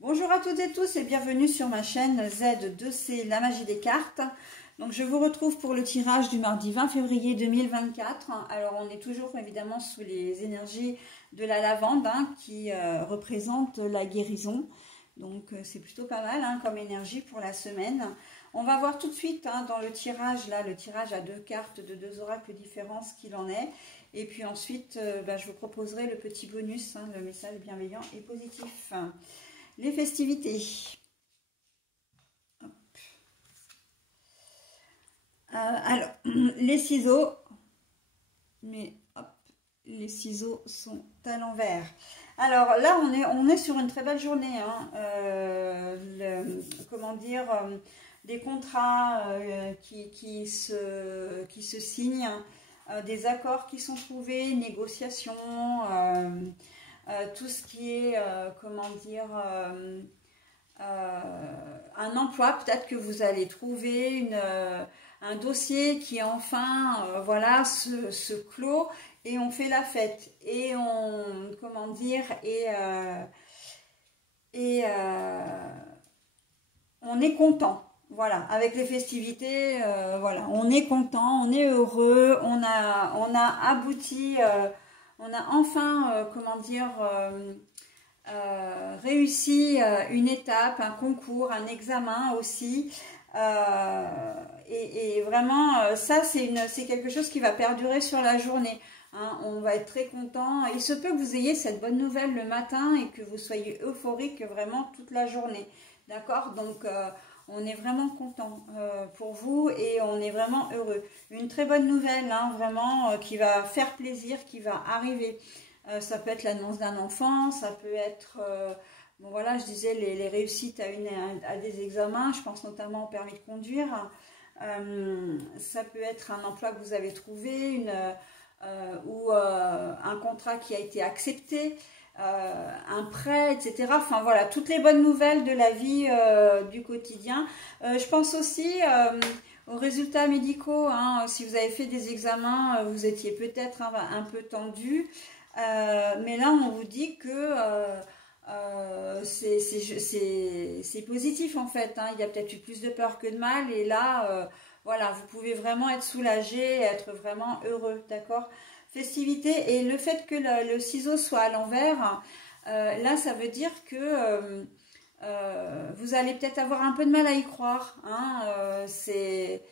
Bonjour à toutes et tous et bienvenue sur ma chaîne Z2C La Magie des Cartes. Donc je vous retrouve pour le tirage du mardi 20 février 2024. Alors on est toujours évidemment sous les énergies de la lavande qui représente la guérison. Donc c'est plutôt pas mal comme énergie pour la semaine. On va voir tout de suite dans le tirage, là le tirage à deux cartes de deux oracles différents ce qu'il en est. Et puis ensuite je vous proposerai le petit bonus, le message bienveillant et positif. Les festivités. Alors, les ciseaux. Mais hop, les ciseaux sont à l'envers. Alors là, on est sur une très belle journée. Comment dire, des contrats qui se signent, des accords qui sont trouvés, négociations. Tout ce qui est, comment dire, un emploi, peut-être que vous allez trouver un dossier qui enfin, voilà, se clôt et on fait la fête et on, comment dire, on est content. Voilà, avec les festivités, voilà, on est content, on est heureux, on a abouti. On a enfin, comment dire, réussi une étape, un concours, un examen aussi. Et vraiment, ça, c'est quelque chose qui va perdurer sur la journée. On va être très content. Il se peut que vous ayez cette bonne nouvelle le matin et que vous soyez euphorique vraiment toute la journée. D'accord? Donc, on est vraiment content pour vous et on est vraiment heureux. Une très bonne nouvelle, vraiment, qui va faire plaisir, qui va arriver. Ça peut être l'annonce d'un enfant, ça peut être, bon voilà, je disais les réussites à des examens, je pense notamment au permis de conduire. Ça peut être un emploi que vous avez trouvé, ou un contrat qui a été accepté. Un prêt, etc. Enfin voilà, toutes les bonnes nouvelles de la vie du quotidien. Je pense aussi aux résultats médicaux. Si vous avez fait des examens, vous étiez peut-être un peu tendu. Mais là, on vous dit que c'est positif en fait. Il y a peut-être eu plus de peur que de mal. Et là, voilà, vous pouvez vraiment être soulagé, être vraiment heureux, d'accord ? Festivité et le fait que le ciseau soit à l'envers, là ça veut dire que vous allez peut-être avoir un peu de mal à y croire. C'est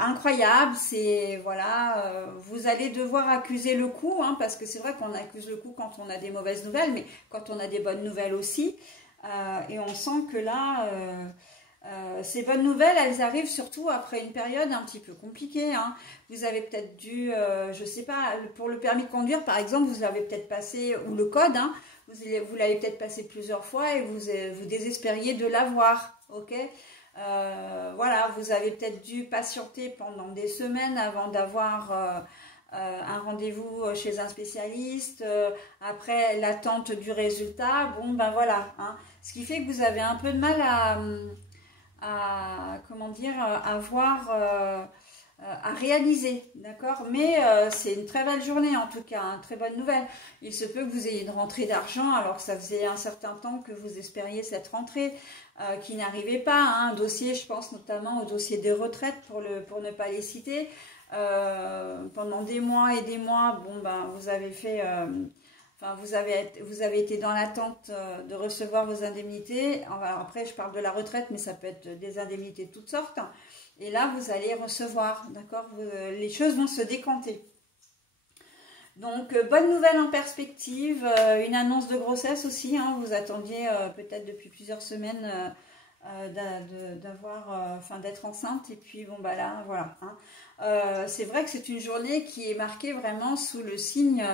incroyable, voilà, vous allez devoir accuser le coup, parce que c'est vrai qu'on accuse le coup quand on a des mauvaises nouvelles, mais quand on a des bonnes nouvelles aussi, et on sent que là... ces bonnes nouvelles, elles arrivent surtout après une période un petit peu compliquée. Vous avez peut-être dû, je sais pas, pour le permis de conduire par exemple, vous l'avez peut-être passé, ou le code, vous l'avez peut-être passé plusieurs fois et vous désespériez de l'avoir, ok ? Voilà, vous avez peut-être dû patienter pendant des semaines avant d'avoir un rendez-vous chez un spécialiste, après l'attente du résultat, bon ben voilà, ce qui fait que vous avez un peu de mal comment dire, à réaliser, d'accord, mais c'est une très belle journée en tout cas, très bonne nouvelle. Il se peut que vous ayez une rentrée d'argent alors que ça faisait un certain temps que vous espériez cette rentrée qui n'arrivait pas, un dossier, je pense notamment au dossier des retraites pour ne pas les citer, pendant des mois et des mois, bon ben vous avez fait... Enfin, vous avez été dans l'attente de recevoir vos indemnités. Alors après, je parle de la retraite, mais ça peut être des indemnités de toutes sortes. Et là, vous allez recevoir, d'accord ? Les choses vont se décanter. Donc, bonne nouvelle en perspective. Une annonce de grossesse aussi. Vous attendiez peut-être depuis plusieurs semaines d'être enceinte. Et puis, bon, bah là, voilà. C'est vrai que c'est une journée qui est marquée vraiment sous le signe...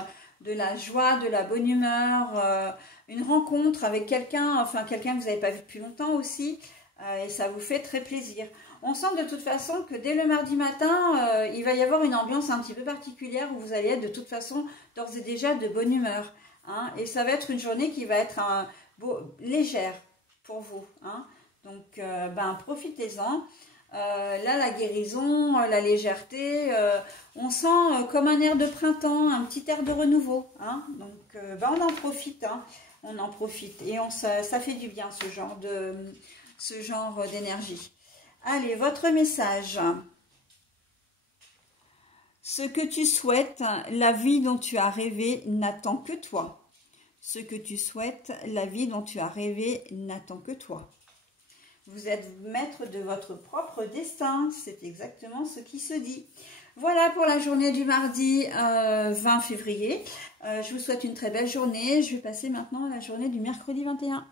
de la joie, de la bonne humeur, une rencontre avec quelqu'un, enfin quelqu'un que vous n'avez pas vu depuis longtemps aussi, et ça vous fait très plaisir. On sent de toute façon que dès le mardi matin, il va y avoir une ambiance un petit peu particulière où vous allez être de toute façon d'ores et déjà de bonne humeur. Et ça va être une journée qui va être légère pour vous. Donc profitez-en. Là, la guérison, la légèreté, on sent comme un air de printemps, un petit air de renouveau. Hein. Donc, on en profite. Hein. On en profite. Et ça fait du bien, ce genre d'énergie. Allez, votre message. Ce que tu souhaites, la vie dont tu as rêvé n'attend que toi. Ce que tu souhaites, la vie dont tu as rêvé n'attend que toi. Vous êtes maître de votre propre destin. C'est exactement ce qui se dit. Voilà pour la journée du mardi 20 février. Je vous souhaite une très belle journée. Je vais passer maintenant à la journée du mercredi 21.